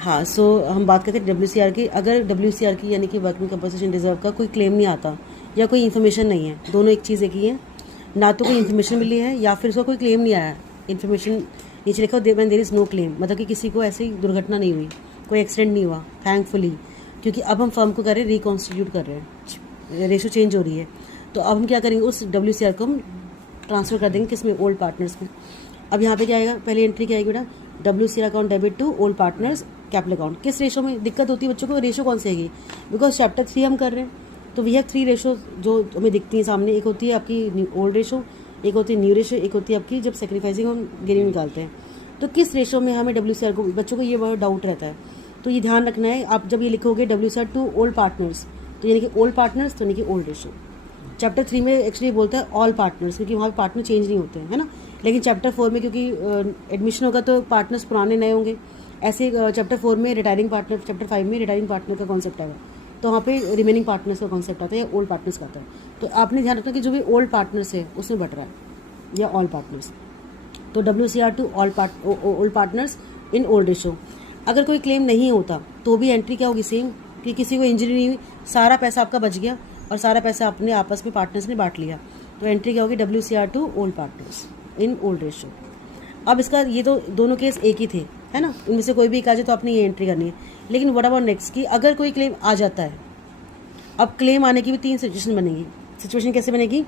हाँ, सो हम बात करते हैं WCR की। अगर WCR की यानी कि वर्किंग कंपनसेशन रिजर्व का कोई क्लेम नहीं आता या कोई इन्फॉर्मेशन नहीं है, दोनों एक चीज़ एक ही है, ना तो कोई इन्फॉर्मेशन मिली है या फिर उसका कोई क्लेम नहीं आया। इन्फॉर्मेशन नीचे लिखा when there is no claim, मतलब कि किसी को ऐसी दुर्घटना नहीं हुई, कोई एक्सीडेंट नहीं हुआ थैंकफुली, क्योंकि अब हम फर्म को कर रहे हैं रिकॉन्स्टिट्यूट कर रहे हैं, रेशो चेंज हो रही है। तो अब हम क्या करेंगे, उस WCR को हम ट्रांसफ़र कर देंगे किस में, ओल्ड पार्टनर्स में। अब यहाँ पे क्या आएगा, पहले एंट्री क्या आएगी बेटा, WCR account debit to old partners capital account. किस रेशो में दिक्कत होती है बच्चों को, रेशो कौन सी आएगी, बिकॉज चैप्टर 3 हम कर रहे हैं, तो वी हैव 3 रेशो जो हमें दिखती हैं सामने। एक होती है आपकी ओल्ड रेशो, एक होती है न्यू रेशो, एक होती है आपकी जब सेक्रीफाइसिंग हम गेनिंग निकालते हैं। तो किस रेशो में हमें WCR को, बच्चों को ये बहुत डाउट रहता है, तो ये ध्यान रखना है। आप जब ये लिखोगे WCR टू ओल्ड पार्टनर्स, तो यानी कि ओल्ड पार्टनर्स, तो यानी कि ओल्ड रेशो। चैप्टर 3 में एक्चुअली बोलता है ऑल पार्टनर्स, क्योंकि वहाँ पार्टनर चेंज नहीं होते हैं, है ना। लेकिन चैप्टर 4 में क्योंकि एडमिशन होगा तो पार्टनर्स पुराने नए होंगे, ऐसे चैप्टर 4 में रिटायरिंग पार्टनर, चैप्टर 5 में रिटायरिंग पार्टनर का कॉन्सेप्ट आएगा, तो वहाँ पे रिमेनिंग पार्टनर्स का कॉन्सेप्ट आता है या ओल्ड पार्टनर्स का आता है। तो आपने ध्यान रखना कि जो भी ओल्ड पार्टनर्स है उसमें बट रहा है या ऑल पार्टनर्स। तो WCR to old partners in old ratio. अगर कोई क्लेम नहीं होता तो भी एंट्री क्या होगी, सेम, कि किसी को इंजरी नहीं हुई, सारा पैसा आपका बच गया और सारा पैसा अपने आपस में पार्टनर्स ने बांट लिया, तो एंट्री क्या होगी, WCR to old partners in old ratio. अब इसका ये तो दोनों केस एक ही थे, है ना, इनमें से कोई भी एक आ जाए तो आपने ये एंट्री करनी है। लेकिन व्हाट अबाउट नेक्स्ट की, अगर कोई क्लेम आ जाता है, अब क्लेम आने की भी 3 सिचुएशन बनेगी। सिचुएशन कैसे बनेगी,